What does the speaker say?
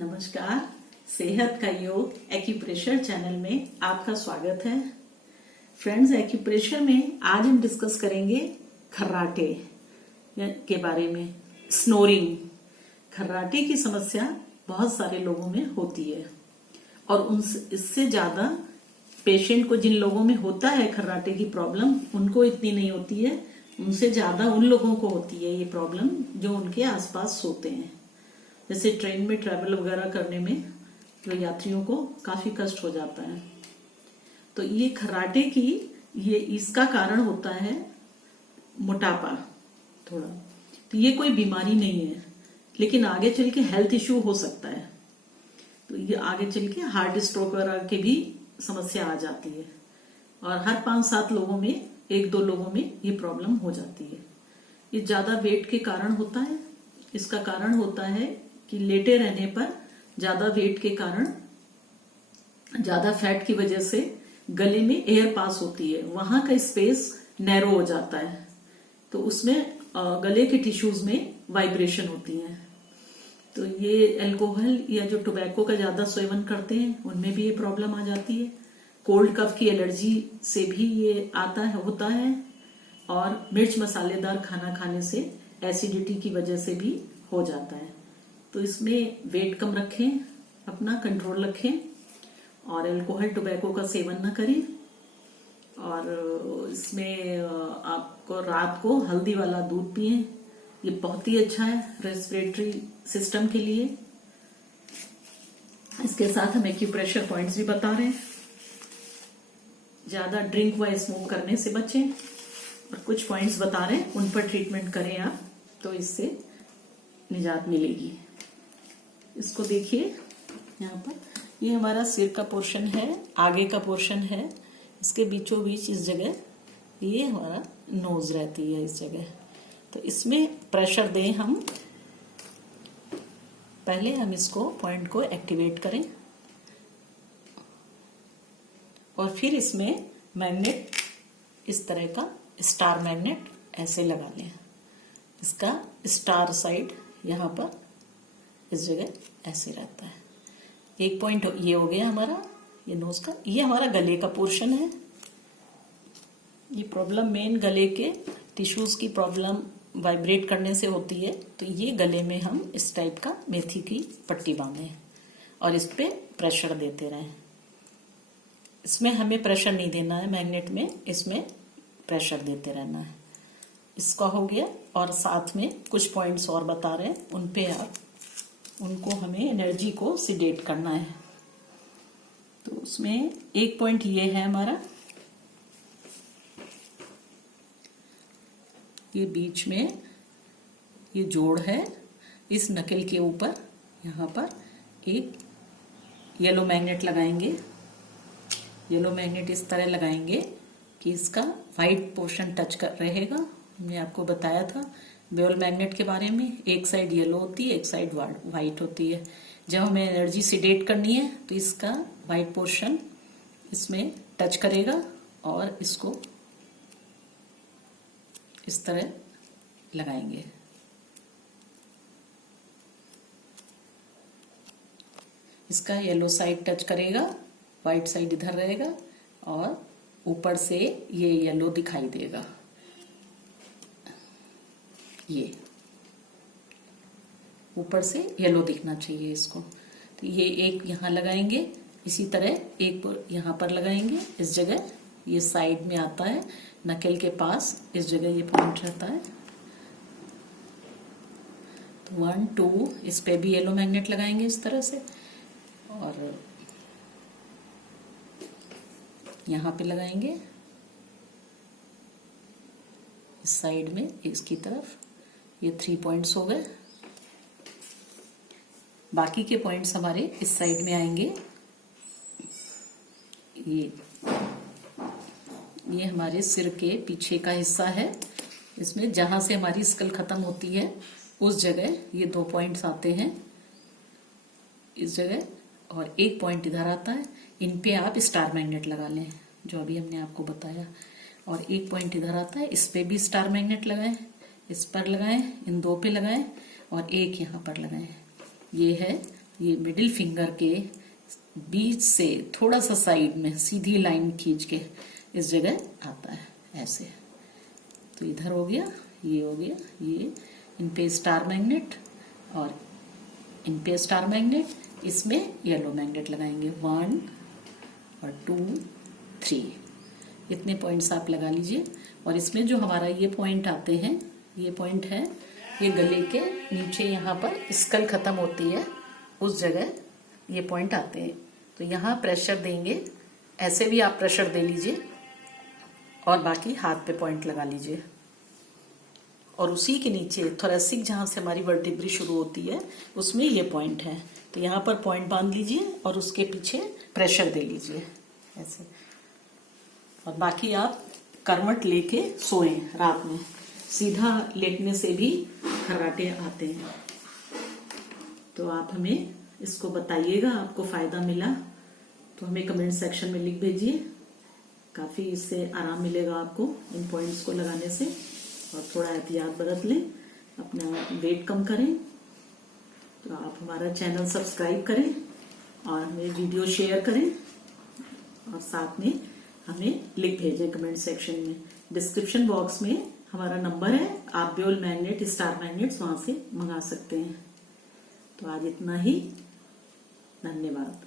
नमस्कार। सेहत का योग एक्यूप्रेशर चैनल में आपका स्वागत है। फ्रेंड्स, एक्यूप्रेशर में आज हम डिस्कस करेंगे खर्राटे के बारे में। स्नोरिंग, खर्राटे की समस्या बहुत सारे लोगों में होती है और इससे ज्यादा पेशेंट को, जिन लोगों में होता है खर्राटे की प्रॉब्लम, उनको इतनी नहीं होती है। उनसे ज्यादा उन लोगों को होती है ये प्रॉब्लम जो उनके आसपास सोते हैं। जैसे ट्रेन में ट्रैवल वगैरह करने में जो यात्रियों को काफी कष्ट हो जाता है, तो ये खर्राटे की इसका कारण होता है मोटापा थोड़ा। तो ये कोई बीमारी नहीं है, लेकिन आगे चल के हेल्थ इश्यू हो सकता है। तो ये आगे चल के हार्ट स्ट्रोक वगैरह की भी समस्या आ जाती है और हर 5-7 लोगों में 1-2 लोगों में ये प्रॉब्लम हो जाती है। ये ज्यादा वेट के कारण होता है। इसका कारण होता है कि लेटे रहने पर ज्यादा वेट के कारण, ज्यादा फैट की वजह से गले में एयर पास होती है, वहां का स्पेस नैरो हो जाता है, तो उसमें गले के टिश्यूज में वाइब्रेशन होती है। तो ये अल्कोहल या जो टोबैको का ज्यादा सेवन करते हैं उनमें भी ये प्रॉब्लम आ जाती है। कोल्ड कफ की एलर्जी से भी ये होता है और मिर्च मसालेदार खाना खाने से एसिडिटी की वजह से भी हो जाता है। तो इसमें वेट कम रखें, अपना कंट्रोल रखें और अल्कोहल टोबैको का सेवन न करें। और इसमें आपको रात को हल्दी वाला दूध पिए, ये बहुत ही अच्छा है रेस्पिरेटरी सिस्टम के लिए। इसके साथ हम एक्यूप्रेशर पॉइंट्स भी बता रहे हैं। ज्यादा ड्रिंक व स्मोक करने से बचें और कुछ पॉइंट्स बता रहे हैं, उन पर ट्रीटमेंट करें आप, तो इससे निजात मिलेगी। इसको देखिए, यहाँ पर ये हमारा सिर का पोर्शन है, आगे का पोर्शन है, इसके बीचों बीच इस जगह ये हमारा नोज रहती है इस जगह। तो इसमें प्रेशर दें हम। पहले हम इसको पॉइंट को एक्टिवेट करें और फिर इसमें मैग्नेट, इस तरह का स्टार मैग्नेट ऐसे लगा लें। इसका स्टार साइड यहाँ पर इस जगह ऐसे रहता है। एक पॉइंट ये हो गया हमारा, ये नोज का। ये हमारा गले का पोर्शन है। ये प्रॉब्लम मेन गले के टिश्यूज की प्रॉब्लम वाइब्रेट करने से होती है। तो ये गले में हम इस टाइप का मेथी की पट्टी बांधें और इस पे प्रेशर देते रहें। इसमें हमें प्रेशर नहीं देना है मैग्नेट में, इसमें प्रेशर देते रहना है। इसका हो गया। और साथ में कुछ पॉइंट्स और बता रहे हैं, उन पे आप उनको हमें एनर्जी को सिडेट करना है। तो उसमें एक पॉइंट ये है हमारा, ये बीच में ये जोड़ है, इस नकेल के ऊपर यहाँ पर एक येलो मैग्नेट लगाएंगे। येलो मैग्नेट इस तरह लगाएंगे कि इसका वाइट पोर्शन टच कर रहेगा। हमने आपको बताया था बॉल मैग्नेट के बारे में, एक साइड येलो होती है, एक साइड वाइट होती है। जब हमें एनर्जी सिडेट करनी है तो इसका वाइट पोर्शन इसमें टच करेगा और इसको इस तरह लगाएंगे। इसका येलो साइड टच करेगा, वाइट साइड इधर रहेगा और ऊपर से ये येलो दिखाई देगा। ये ऊपर से येलो दिखना चाहिए इसको। तो ये एक यहाँ लगाएंगे, इसी तरह एक यहाँ पर लगाएंगे इस जगह। ये साइड में आता है नकेल के पास, इस जगह ये पॉइंट रहता है। तो 1 2 इस पे भी येलो मैग्नेट लगाएंगे इस तरह से और यहाँ पे लगाएंगे इस साइड में, इसकी तरफ। ये 3 पॉइंट्स हो गए। बाकी के पॉइंट्स हमारे इस साइड में आएंगे। ये हमारे सिर के पीछे का हिस्सा है। इसमें जहां से हमारी स्कल खत्म होती है उस जगह ये 2 पॉइंट्स आते हैं इस जगह, और एक पॉइंट इधर आता है। इन पे आप स्टार मैग्नेट लगा लें, जो अभी हमने आपको बताया। और एक पॉइंट इधर आता है, इस पे भी स्टार मैग्नेट लगाएं, इस पर लगाएं, इन 2 पे लगाएं और एक यहाँ पर लगाएं। ये है ये मिडिल फिंगर के बीच से थोड़ा सा साइड में सीधी लाइन खींच के इस जगह आता है ऐसे। तो इधर हो गया, ये हो गया, ये इन पे स्टार मैग्नेट और इन पे स्टार मैग्नेट, इसमें येलो मैग्नेट लगाएंगे। 1 और 2 3 इतने पॉइंट्स आप लगा लीजिए। और इसमें जो हमारा ये पॉइंट आते हैं, ये पॉइंट है ये गले के नीचे, यहाँ पर स्कल खत्म होती है उस जगह ये पॉइंट आते हैं। तो यहाँ प्रेशर देंगे, ऐसे भी आप प्रेशर दे लीजिए और बाकी हाथ पे पॉइंट लगा लीजिए। और उसी के नीचे थोरेसिक जहाँ से हमारी वर्टिब्री शुरू होती है उसमें ये पॉइंट है। तो यहाँ पर पॉइंट बांध लीजिए और उसके पीछे प्रेशर दे लीजिए ऐसे। और बाकी आप करवट लेके सोएं रात में, सीधा लेटने से भी खर्राटे आते हैं। तो आप हमें इसको बताइएगा, आपको फायदा मिला तो हमें कमेंट सेक्शन में लिख भेजिए। काफी इससे आराम मिलेगा आपको इन पॉइंट्स को लगाने से। और थोड़ा एहतियात बरत लें, अपना वेट कम करें। तो आप हमारा चैनल सब्सक्राइब करें और हमें वीडियो शेयर करें और साथ में हमें लिख भेजें कमेंट सेक्शन में। डिस्क्रिप्शन बॉक्स में हमारा नंबर है, आप ब्योल मैग्नेट, स्टार मैग्नेट्स वहां से मंगा सकते हैं। तो आज इतना ही, धन्यवाद।